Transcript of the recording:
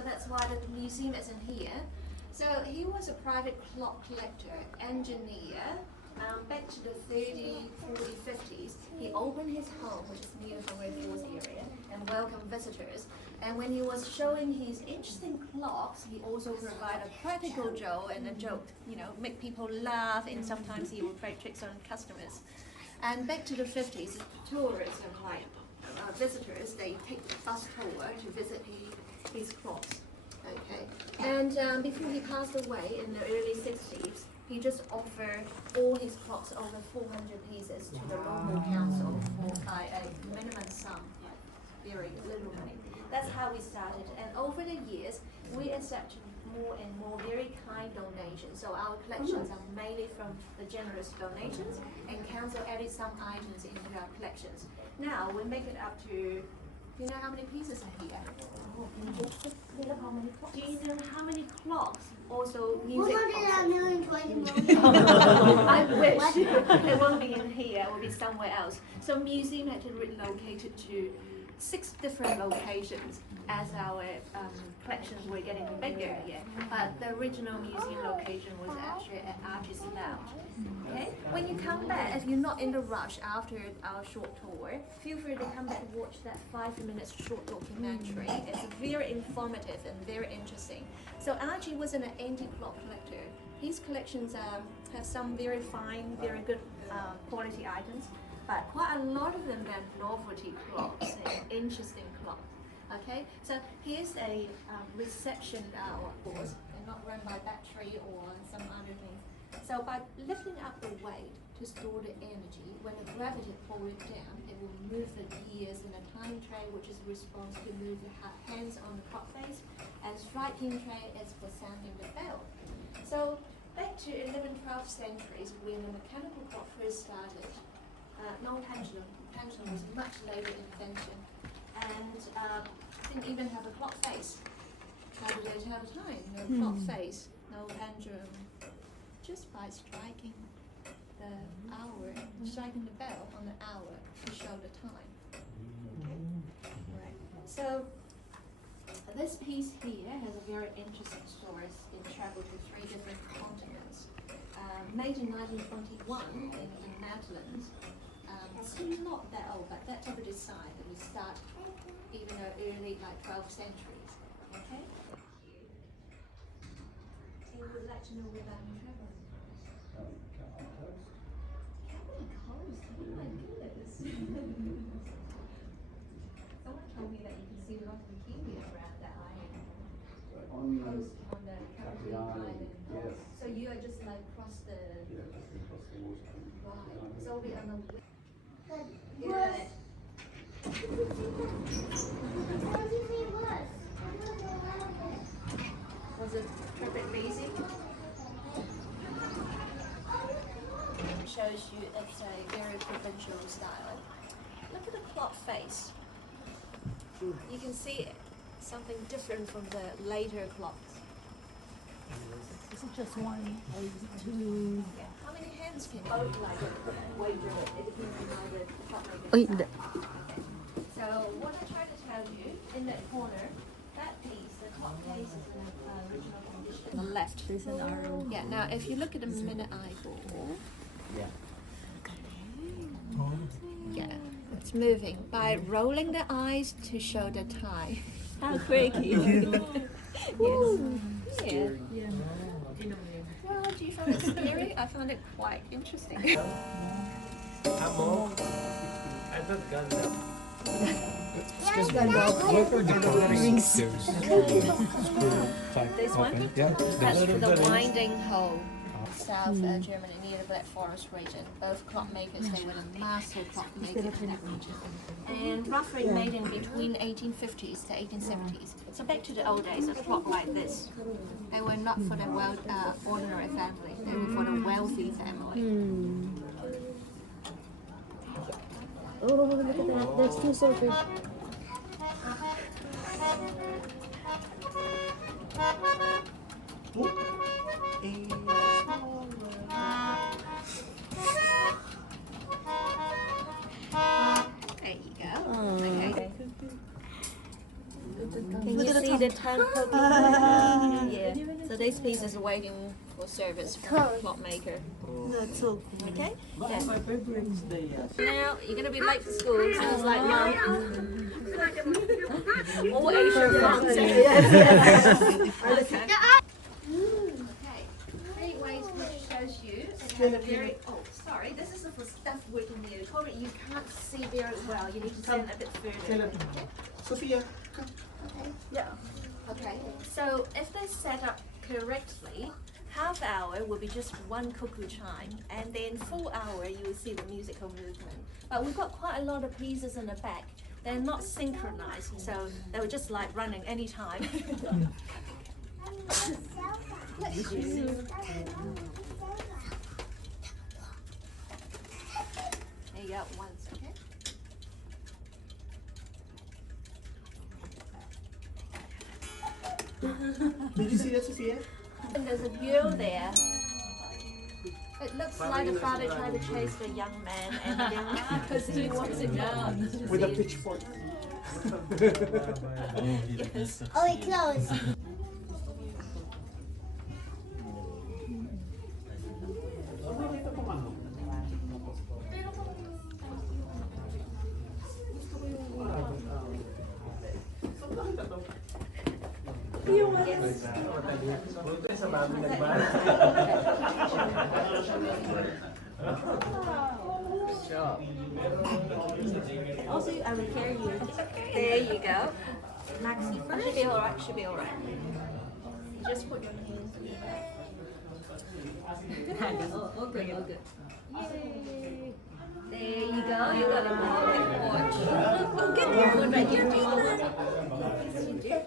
So that's why the museum is in here. So he was a private clock collector, engineer. Back to the 30s, 40s, 50s, he opened his home, which is near the Red Falls area, and welcomed visitors. And when he was showing his interesting clocks, he also provided a practical joke and a joke, you know, make people laugh, and sometimes he would play tricks on customers. And back to the 50s, tourists and like visitors, they take the bus tour to visit his clocks. Okay, and before he passed away in the early 60s, he just offered all his clocks, over 400 pieces, to the local council by a minimum sum, very little money. That's how we started, and over the years, we accepted more and more very kind donations. So our collections are mainly from the generous donations, and council added some items into our collections. Now we make it up to, you know how many pieces are here? Do you know how many clocks? Also music boxes. I wish it won't be in here, it will be somewhere else. So museum actually relocated to 6 different locations as our collections were getting bigger. Yeah, but the original museum location was actually at Artist Lounge. Okay, when you come back, if you're not in the rush after our short tour, feel free to come back and watch that 5-minute short documentary. It's very informative and very interesting. So Archie was an antique clock collector. His collections have some very fine, very good quality items, but quite a lot of them are novelty clocks and interesting clocks. Okay, so here's a reception course. They're not run by battery or some other things. So by lifting up the weight to store the energy, when the gravity pulls it down, it will move the gears in a time tray, which is responsible to move the hands on the clock face, and striking tray is for sounding the bell. So back to 11th, 12th centuries, when the mechanical clock first started, no pendulum. Pendulum was a much later invention, and didn't even have a clock face. How did they tell time? No clock face, no pendulum. Just by striking the hour, striking the bell on the hour to show the time. Okay. Right. So this piece here has a very interesting story. It traveled to 3 different continents. Made in 1921 in the Netherlands. Seems not that old, but that type of design that we start even early, like 12th centuries. Okay. And we would like to know about travel. Capital Coast. Oh my goodness. Someone told me that you can see a lot of bikini around that island. On the Caribbean island. Yes. So you are just like across the. Yeah, just across the water. Right. So we are on the. Was it traffic busy? Shows you it's a very provincial style. Look at the clock face. You can see something different from the later clocks. Is it just 1, 2? Yeah. How many hands can you hold like it? Way through it. It depends on how the clock maker is. Okay. So what I try to tell you, in that corner, that piece, the clock case is in original condition. On the left. There's an arrow. Yeah, now if you look at the minute eyeball, yeah, it's moving by rolling the eyes to show the time. How quirky. Yes. Yeah. Yeah. Well, do you find it scary? I found it quite interesting. Amo, I thought Gundam. Excuse me, what are the colorings? This one? Yeah. That's the winding hole. South Germany, near the Black Forest region. Both clock makers, they were the master clock makers in that region. And roughly made in between 1850s to 1870s. So back to the old days, a clock like this. They were not for the ordinary family, they were for the wealthy family. Oh, look at that. That's too so good. There you go. Okay. Can Look you at the see top the time cooking. Yeah. So these pieces are waiting for service from the clock maker. That's so cool. Okay? But my favorite is the Now you're gonna be late for school, so it's like mum. All Asian moms. Okay, three ways which shows you it has a very, oh sorry, this is for stuff working there. Corey, you can't see there as well, you need to stand a bit further. Sophia. Okay, so if they're set up correctly, half hour will be just one cuckoo chime, and then full hour you will see the musical movement. But we've got quite a lot of pieces in the back. They're not synchronized, so they were just like running any time. There you go, once, okay? Did you see that, Sophia? And there's a girl there. It looks like a father trying to chase the young man, and the young man because he wants it down. With a pitchfork. Yes. Oh, it closed. sa mami nagmahal. Good job. Also, I will carry you. There you go. Maxi first. Should be alright, should be alright. Just put your hands in the back. Oh, good, oh, good. Yay. There you go, you got a pocket watch. Oh, get there, good, right, you're doing that. Yes, you did.